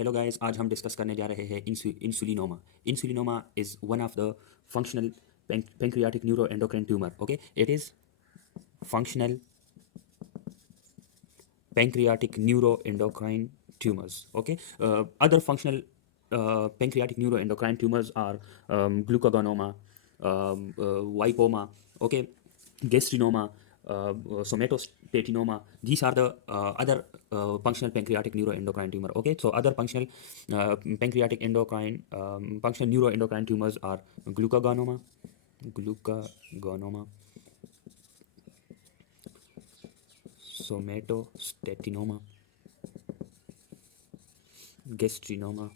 Hello guys, आज हम discuss करने जा रहे हैं insulinoma. Insulinoma is one of the functional pancreatic neuroendocrine tumor. Okay, it is functional pancreatic neuroendocrine tumors. Okay, other functional pancreatic neuroendocrine tumors are glucagonoma, lipoma, okay, gastrinoma, somatostatinoma. These are the other functional pancreatic neuroendocrine tumor. Okay, so other functional pancreatic endocrine functional neuroendocrine tumors are glucagonoma, somatostatinoma, gastrinoma,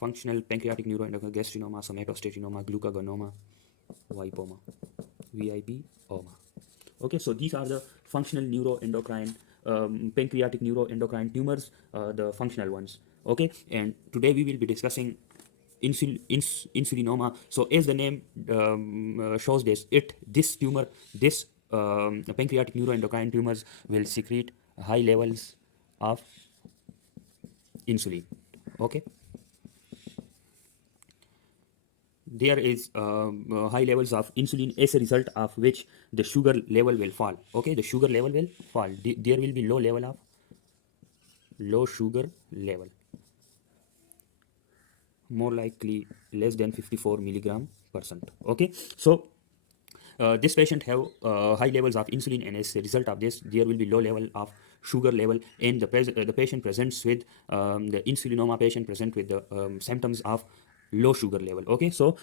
functional pancreatic neuroendocrine gastrinoma, somatostatinoma, glucagonoma, lipoma, VIPoma. Okay, so these are the functional neuroendocrine pancreatic neuroendocrine tumors, the functional ones. Okay, and today we will be discussing insulinoma. So as the name shows, this tumor, this pancreatic neuroendocrine tumors will secrete high levels of insulin. Okay, there is high levels of insulin, as a result of which the sugar level will fall. Okay, the sugar level will fall. There will be low sugar level, more likely less than 54 milligram percent. Okay, so this patient have high levels of insulin, and as a result of this, there will be low level of sugar level, and the patient presents with the insulinoma patient present with the symptoms of low sugar level. Okay, so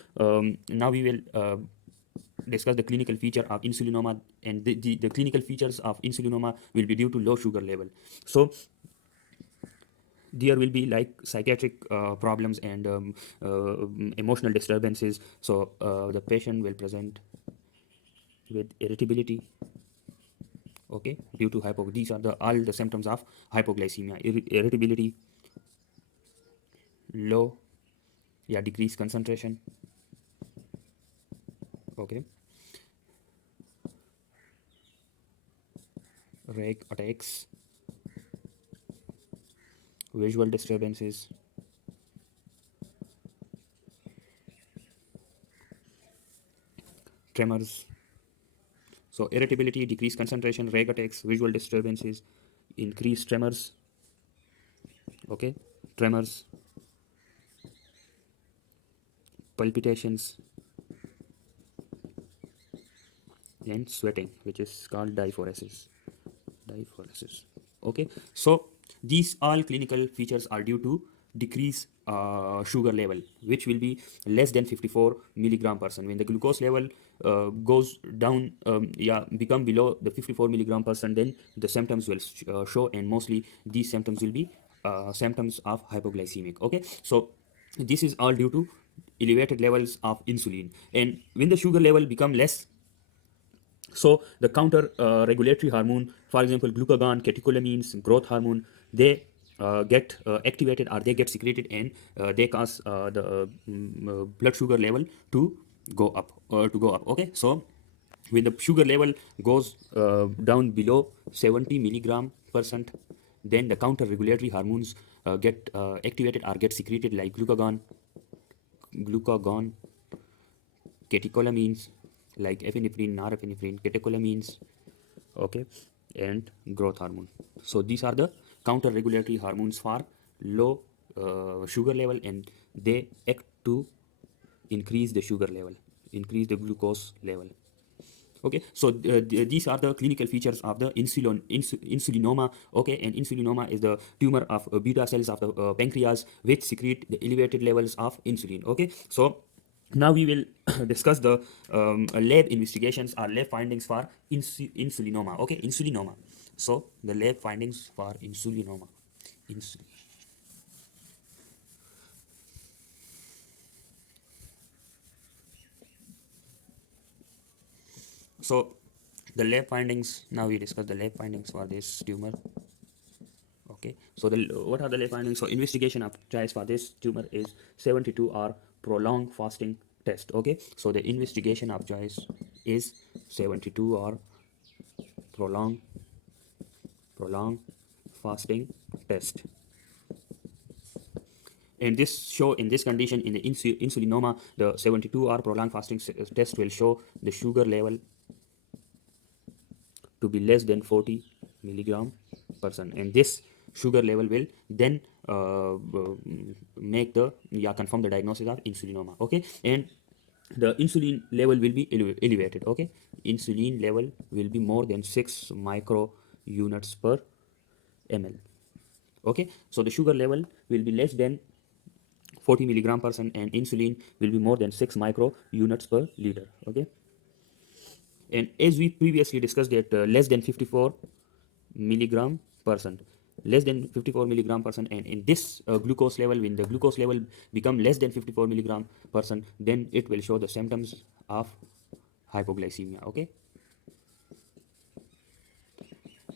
now we will discuss the clinical feature of insulinoma, and the clinical features of insulinoma will be due to low sugar level. So there will be like psychiatric problems and emotional disturbances. So the patient will present with irritability, okay, due to these are all the symptoms of hypoglycemia: irritability, low, yeah, decreased concentration, okay, rage attacks, visual disturbances, tremors. So irritability, decreased concentration, rage attacks, visual disturbances, increased tremors, okay, tremors, palpitations, and sweating, which is called diaphoresis. Okay, so these all clinical features are due to decrease sugar level, which will be less than 54 milligram percent. When the glucose level goes down, become below the 54 milligram percent, then the symptoms will show, and mostly these symptoms will be symptoms of hypoglycemic. Okay, so this is all due to elevated levels of insulin, and when the sugar level become less, so the counter regulatory hormone, for example, glucagon, catecholamines, growth hormone, they get activated, or they get secreted, and they cause the blood sugar level to go up. Okay, so when the sugar level goes down below 70 milligram percent, then the counter regulatory hormones get activated or get secreted, like glucagon, catecholamines, like epinephrine, norepinephrine, catecholamines, okay, and growth hormone. So these are the counter regulatory hormones for low sugar level, and they act to increase the sugar level, increase the glucose level. Okay, so these are the clinical features of the insulinoma. Okay, and insulinoma is the tumor of beta cells of the pancreas, which secrete the elevated levels of insulin. Okay, so now we will discuss the lab investigations or lab findings for insulinoma. Okay, insulinoma. So the lab findings for insulinoma. So the lab findings, now we discuss the lab findings for this tumor. Okay, so what are the lab findings? So investigation of choice for this tumor is 72-hour prolonged fasting test. Okay, so the investigation of choice is 72-hour prolonged prolonged fasting test. And this show, in this condition, in the insulinoma, the 72-hour prolonged fasting test will show the sugar level to be less than 40 milligram percent, and this sugar level will then make the confirm the diagnosis of insulinoma. Okay, and the insulin level will be elevated. Okay, insulin level will be more than 6 micro units per ml. Okay, so the sugar level will be less than 40 milligram percent, and insulin will be more than 6 micro units per liter. Okay, and as we previously discussed that less than 54 milligram percent, less than 54 milligram percent, and in this glucose level, when the glucose level become less than 54 milligram percent, then it will show the symptoms of hypoglycemia. Okay,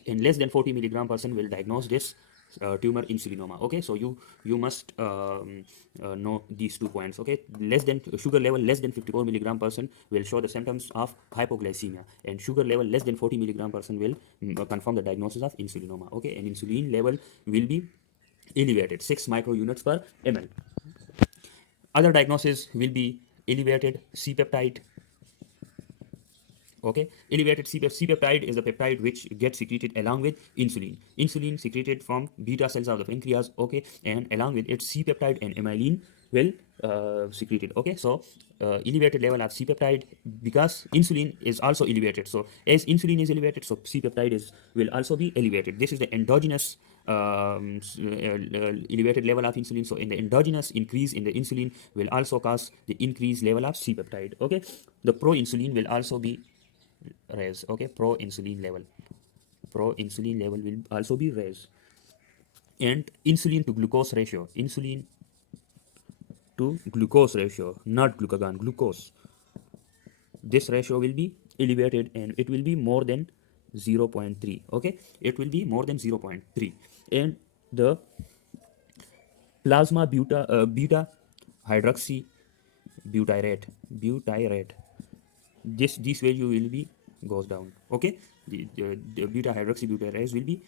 in less than 40 milligram percent will diagnose this tumor insulinoma. Okay, so you must know these 2 points. Okay, less than sugar level less than 54 milligram percent will show the symptoms of hypoglycemia, and sugar level less than 40 milligram percent will confirm the diagnosis of insulinoma. Okay, and insulin level will be elevated 6 micro units per ml. Other diagnosis will be elevated c-peptide. Okay, elevated c-peptide is the peptide which gets secreted along with insulin secreted from beta cells of the pancreas. Okay, and along with it c-peptide and amylin will secreted. Okay, so elevated level of c-peptide, because insulin is also elevated, so as insulin is elevated, so c-peptide is will also be elevated. This is the endogenous elevated level of insulin. So in the endogenous increase in the insulin will also cause the increased level of c-peptide. Okay, the pro-insulin will also be raised. Okay, pro-insulin level will also be raised. And insulin to glucose ratio, not glucagon, glucose, this ratio will be elevated, and it will be more than 0.3. Okay, it will be more than 0.3. And the plasma beta hydroxy butyrate, this value will be goes down. Okay, the beta hydroxybutyrate will be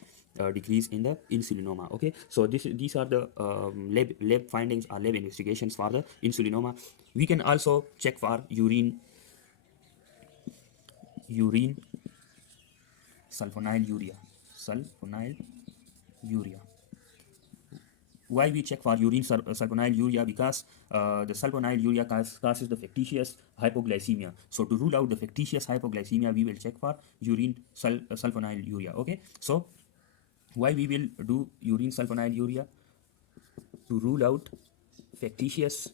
decrease in the insulinoma. Okay, so these are the lab findings or lab investigations for the insulinoma. We can also check for urine sulfonyl urea. Why we check for urine sulfonyl urea? Because the sulfonyl urea causes the factitious hypoglycemia. So to rule out the factitious hypoglycemia, we will check for urine sulfonyl urea. Okay, so why we will do urine sulfonyl urea? To rule out factitious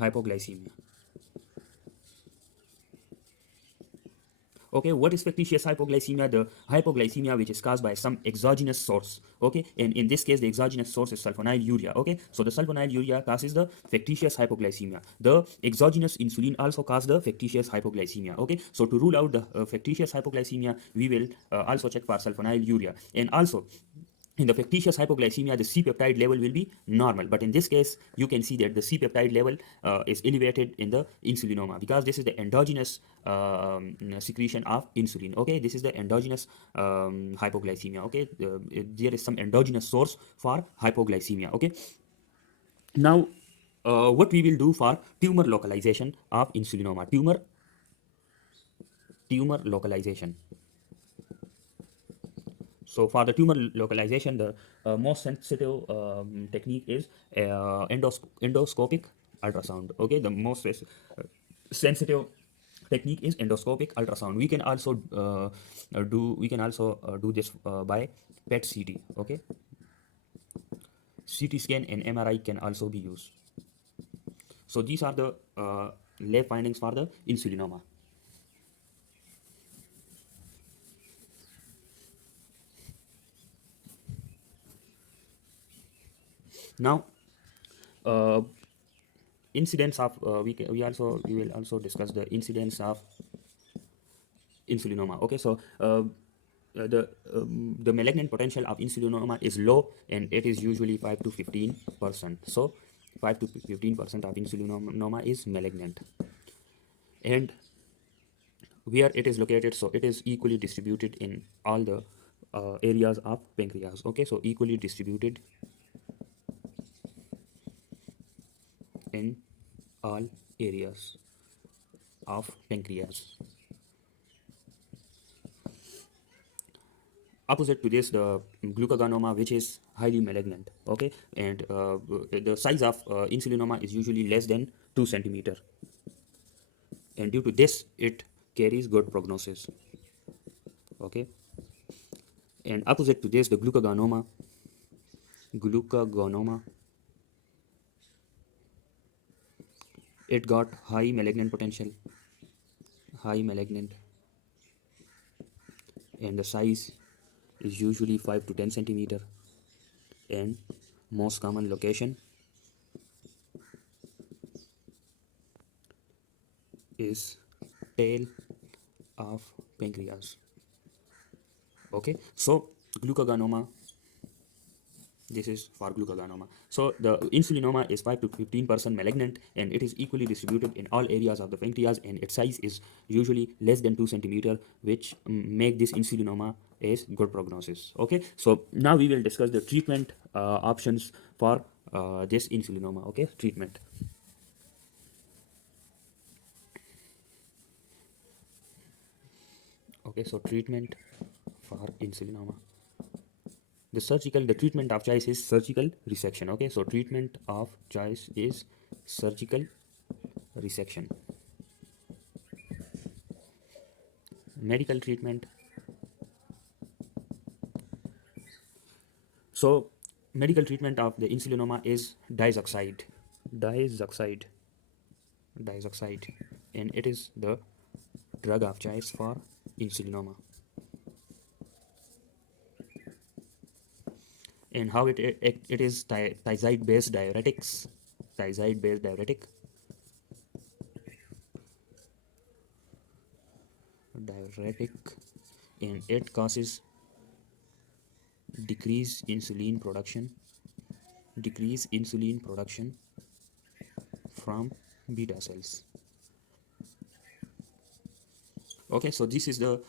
hypoglycemia. Okay, what is factitious hypoglycemia? The hypoglycemia which is caused by some exogenous source. Okay, and in this case the exogenous source is sulfonyl urea. Okay, so the sulfonyl urea causes the factitious hypoglycemia. The exogenous insulin also causes the factitious hypoglycemia. Okay, so to rule out the factitious hypoglycemia, we will also check for sulfonyl urea. And also in the factitious hypoglycemia, the c-peptide level will be normal, but in this case you can see that the c-peptide level is elevated in the insulinoma, because this is the endogenous secretion of insulin. Okay, this is the endogenous hypoglycemia. Okay, there is some endogenous source for hypoglycemia. Okay, now what we will do for tumor localization of insulinoma, tumor localization. So for the tumor localization, the most sensitive technique is endoscopic ultrasound. Okay, the most sensitive technique is endoscopic ultrasound. We can also do this by PET CT. Okay, CT scan and MRI can also be used. So these are the lab findings for the insulinoma. Now, incidence of we will also discuss the incidence of insulinoma. Okay, so the malignant potential of insulinoma is low, and it is usually 5 to 15%. So 5 to 15% of insulinoma is malignant. And where it is located, so it is equally distributed in all the areas of pancreas. Okay, so equally distributed in all areas of pancreas. Opposite to this, the glucagonoma, which is highly malignant. Okay, and the size of insulinoma is usually less than 2 centimeter, and due to this it carries good prognosis. Okay, and opposite to this, the glucagonoma, it got high malignant potential, high malignant, and the size is usually 5 to 10 centimeter, and most common location is tail of pancreas. Okay, so glucagonoma, this is for glucagonoma. So the insulinoma is 5 to 15% malignant, and it is equally distributed in all areas of the pancreas, and its size is usually less than 2 centimeter, which make this insulinoma as good prognosis. Okay, so now we will discuss the treatment options for this insulinoma. Okay, treatment. Okay, so treatment for insulinoma. The treatment of choice is surgical resection. Okay, so treatment of choice is surgical resection. Medical treatment. So medical treatment of the insulinoma is diazoxide, diazoxide, diazoxide, and it is the drug of choice for insulinoma. And how it is thiazide based diuretics, thiazide based diuretic, and it causes decrease insulin production, decrease insulin production from beta cells. Okay, so this is the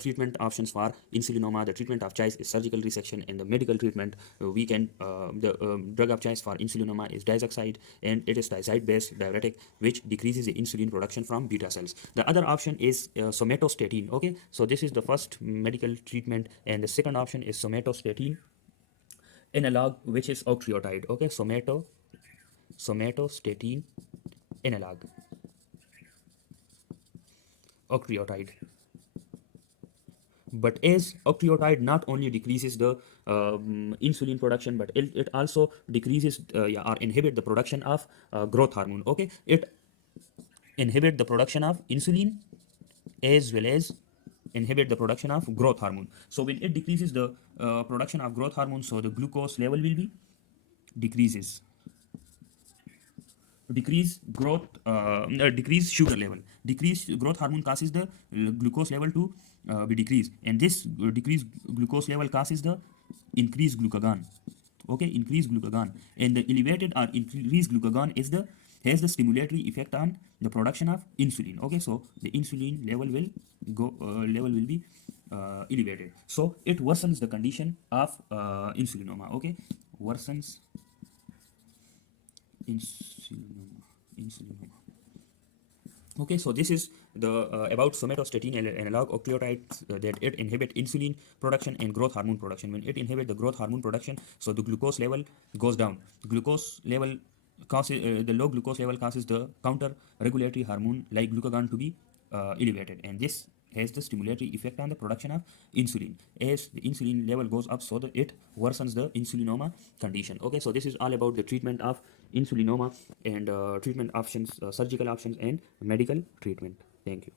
treatment options for insulinoma. The treatment of choice is surgical resection, and the medical treatment we can the drug of choice for insulinoma is diazoxide, and it is thiazide-based diuretic which decreases the insulin production from beta cells. The other option is somatostatin. Okay, so this is the first medical treatment, and the second option is somatostatin analog, which is octreotide. Okay, somatostatin analog, octreotide. But as octreotide not only decreases the insulin production, but it also decreases yeah, or inhibit the production of growth hormone. Okay, it inhibit the production of insulin as well as inhibit the production of growth hormone. So when it decreases the production of growth hormone, so the glucose level will be decreases, decrease sugar level. Decrease growth hormone causes the glucose level to be decreased, and this decreased glucose level causes the increased glucagon. Okay, increased glucagon, and the elevated or increased glucagon is the has the stimulatory effect on the production of insulin. Okay, so the insulin level will be elevated, so it worsens the condition of insulinoma. Okay, worsens insulinoma. Okay, so this is the about somatostatin analog octreotides that it inhibit insulin production and growth hormone production. When it inhibit the growth hormone production, so the glucose level goes down. Glucose level causes the low glucose level causes the counter regulatory hormone like glucagon to be elevated, and this has the stimulatory effect on the production of insulin. As the insulin level goes up, so that it worsens the insulinoma condition. Okay, so this is all about the treatment of insulinoma and treatment options, surgical options and medical treatment. Thank you.